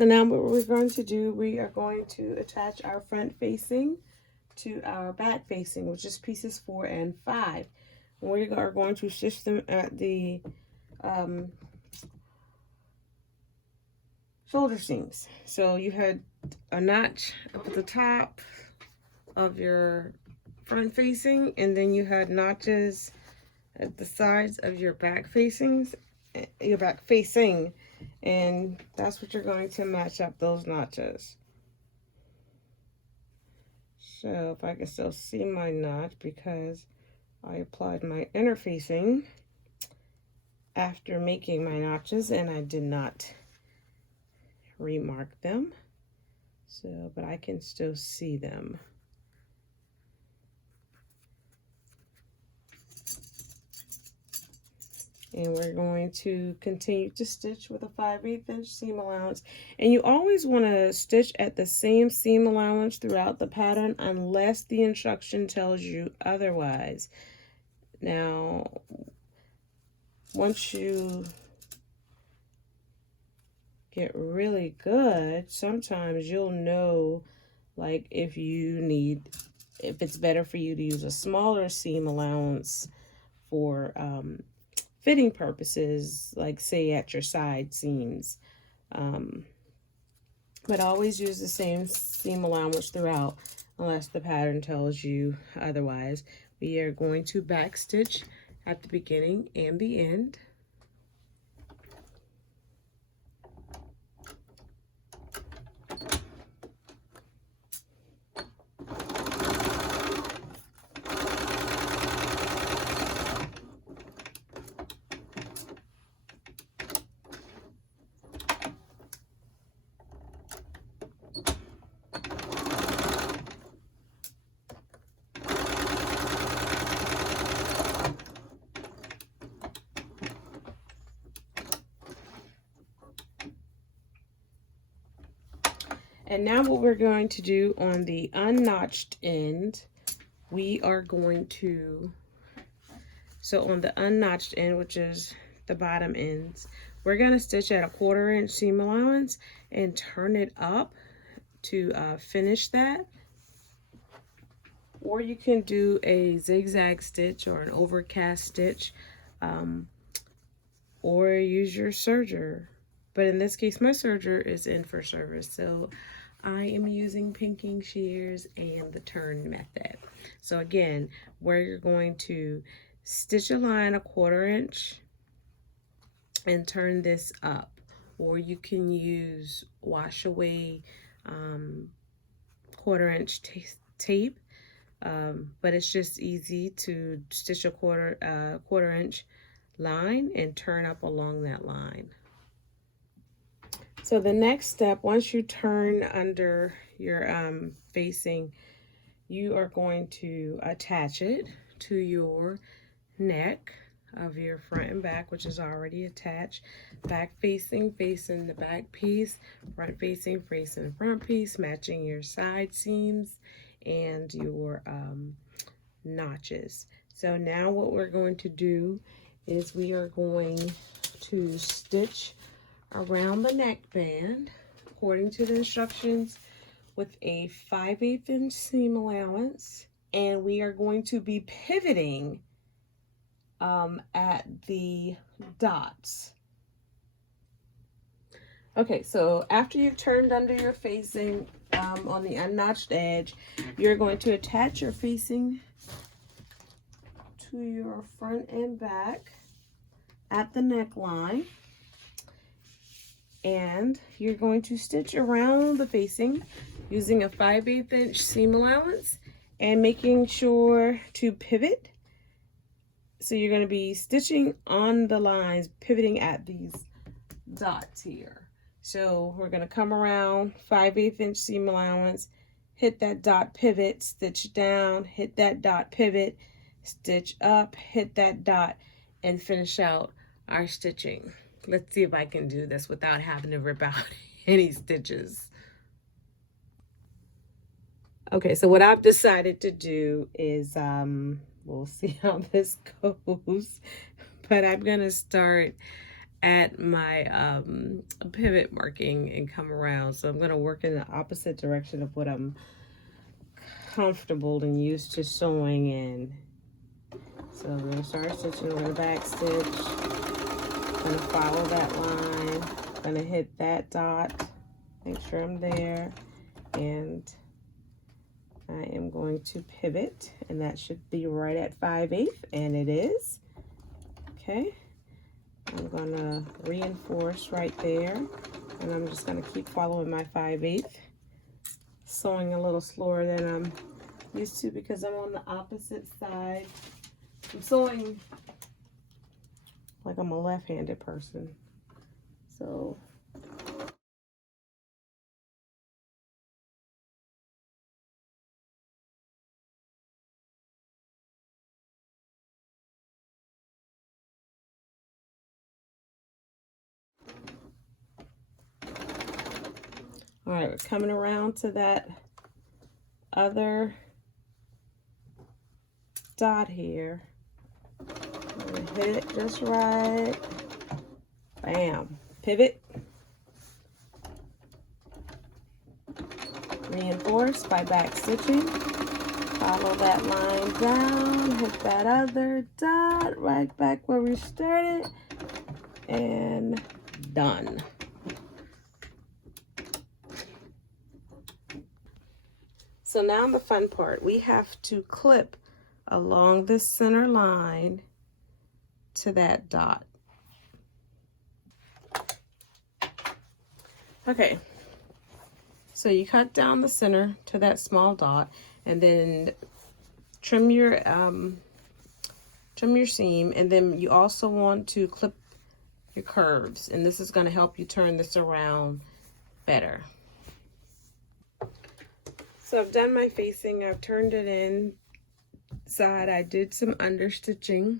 So now what we're going to do, we are going to attach our front facing to our back facing, which is pieces 4 and 5. We are going to stitch them at the shoulder seams. So you had a notch up at the top of your front facing, and then you had notches at the sides of your back facing, and that's what you're going to match up those notches. So if I can still see my notch, because I applied my inner facing after making my notches and I did not remark them, so but I can still see them. And we're going to continue to stitch with a 5/8 inch seam allowance. And you always want to stitch at the same seam allowance throughout the pattern unless the instruction tells you otherwise. Now, once you get really good, sometimes you'll know, like, if it's better for you to use a smaller seam allowance for fitting purposes, like say at your side seams. But always use the same seam allowance throughout unless the pattern tells you otherwise. We are going to back stitch at the beginning and the end. And now what we're going to do on the unnotched end, we are going to, so on the unnotched end, which is the bottom ends, we're going to stitch at a 1/4 inch seam allowance and turn it up to finish that. Or you can do a zigzag stitch or an overcast stitch, or use your serger. But in this case, my serger is in for service, so I am using pinking shears and the turn method. So again, where you're going to stitch a line a 1/4 inch and turn this up, or you can use wash away 1/4 inch tape, but it's just easy to stitch a 1/4 inch line and turn up along that line. So the next step, once you turn under your facing, you are going to attach it to your neck of your front and back, which is already attached. Back facing, facing the back piece, front facing, facing the front piece, matching your side seams and your notches. So now what we're going to do is we are going to stitch around the neckband according to the instructions with a 5/8 inch seam allowance, and we are going to be pivoting at the dots. Okay, so after you've turned under your facing on the unnotched edge, you're going to attach your facing to your front and back at the neckline, and you're going to stitch around the facing using a 5/8 inch seam allowance and making sure to pivot. So you're going to be stitching on the lines, pivoting at these dots here. So we're going to come around, 5/8 inch seam allowance, hit that dot, pivot, stitch down, hit that dot, pivot, stitch up, hit that dot, and finish out our stitching. Let's see if I can do this without having to rip out any stitches. Okay, so what I've decided to do is, we'll see how this goes, but I'm gonna start at my pivot marking and come around. So I'm going to work in the opposite direction of what I'm comfortable and used to sewing in. So I'm going to start stitching on the back stitch. I'm going to follow that line. I'm going to hit that dot. Make sure I'm there. And I am going to pivot. And that should be right at 5/8. And it is. Okay. I'm going to reinforce right there. And I'm just going to keep following my 5/8. Sewing a little slower than I'm used to because I'm on the opposite side. I'm sewing like I'm a left-handed person. So all right, we're coming around to that other dot here. I'm gonna hit it just right. Bam. Pivot. Reinforce by back stitching. Follow that line down. Hit that other dot right back where we started. And done. So now the fun part, we have to clip along this center line to that dot. Okay, so you cut down the center to that small dot and then trim your seam, and then you also want to clip your curves, and this is going to help you turn this around better. So I've done my facing, I've turned it inside, I did some understitching,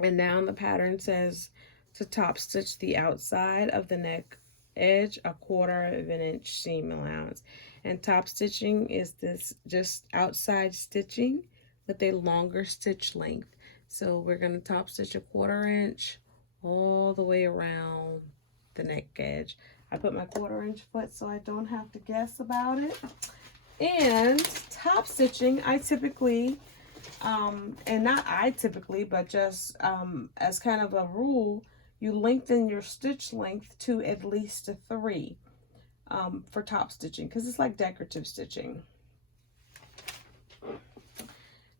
and now the pattern says to top stitch the outside of the neck edge 1/4 of an inch seam allowance. And top stitching is this just outside stitching with a longer stitch length. So we're going to top stitch 1/4 inch all the way around the neck edge. I put my 1/4 inch foot so I don't have to guess about it. And top stitching, I typically, and not I typically, but just as kind of a rule, you lengthen your stitch length to at least a 3 for top stitching, because it's like decorative stitching.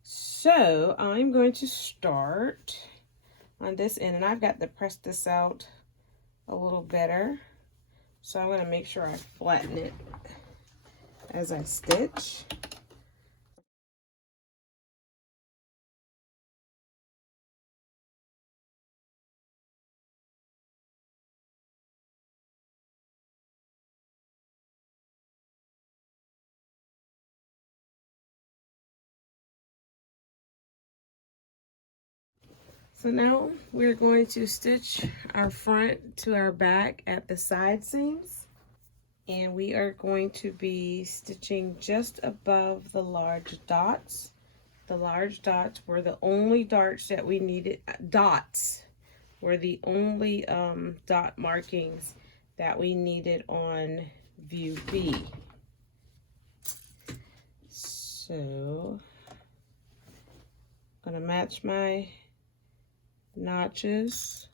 So I'm going to start on this end, and I've got to press this out a little better. So I'm going to make sure I flatten it as I stitch. So now we're going to stitch our front to our back at the side seams. And we are going to be stitching just above the large dots. The large dots were the only dots that we needed. Dots were the only dot markings that we needed on view B. So I'm gonna match my notches.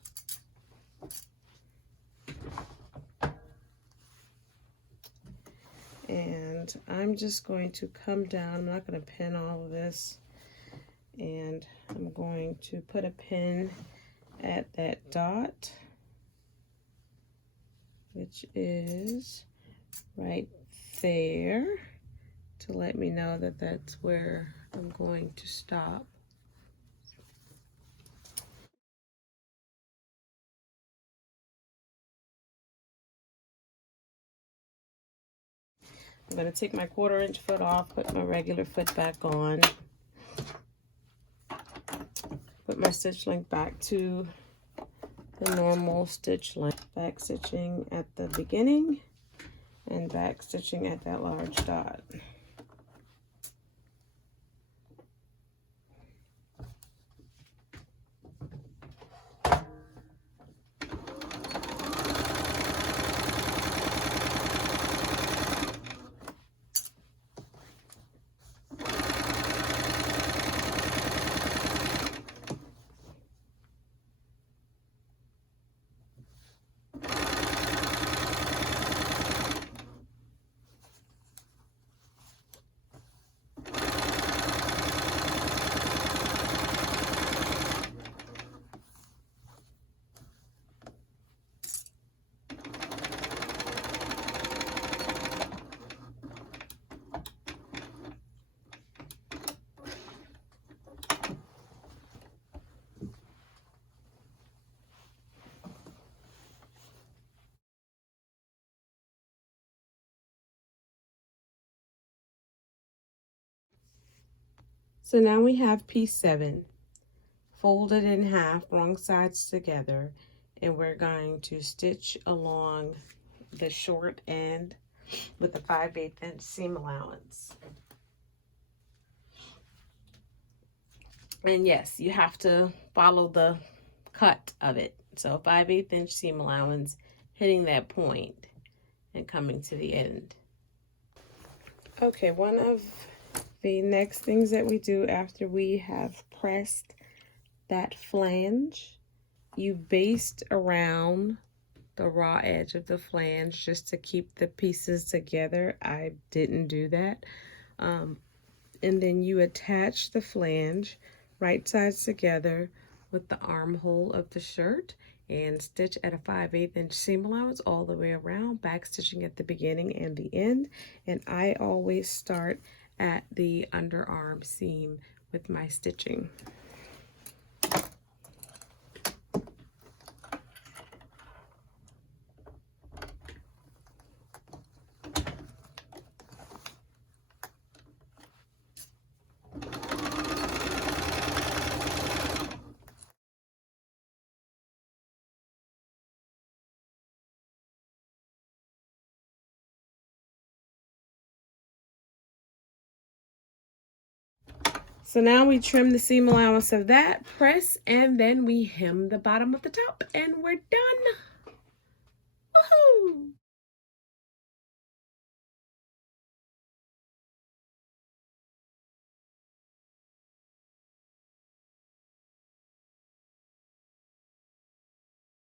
And I'm just going to come down. I'm not going to pin all of this. And I'm going to put a pin at that dot, which is right there, to let me know that that's where I'm going to stop. I'm going to take my 1/4 inch foot off, put my regular foot back on, put my stitch length back to the normal stitch length, back stitching at the beginning and back stitching at that large dot. So now we have piece 7. Fold it in half, wrong sides together, and we're going to stitch along the short end with a 5/8 inch seam allowance. And yes, you have to follow the cut of it. So 5/8 inch seam allowance, hitting that point and coming to the end. Okay, one of the next things that we do after we have pressed that flange, you baste around the raw edge of the flange just to keep the pieces together. I didn't do that. And then you attach the flange right sides together with the armhole of the shirt and stitch at a 5/8 inch seam allowance all the way around, back stitching at the beginning and the end. And I always start at the underarm seam with my stitching. So now we trim the seam allowance of that, press, and then we hem the bottom of the top, and we're done. Woohoo!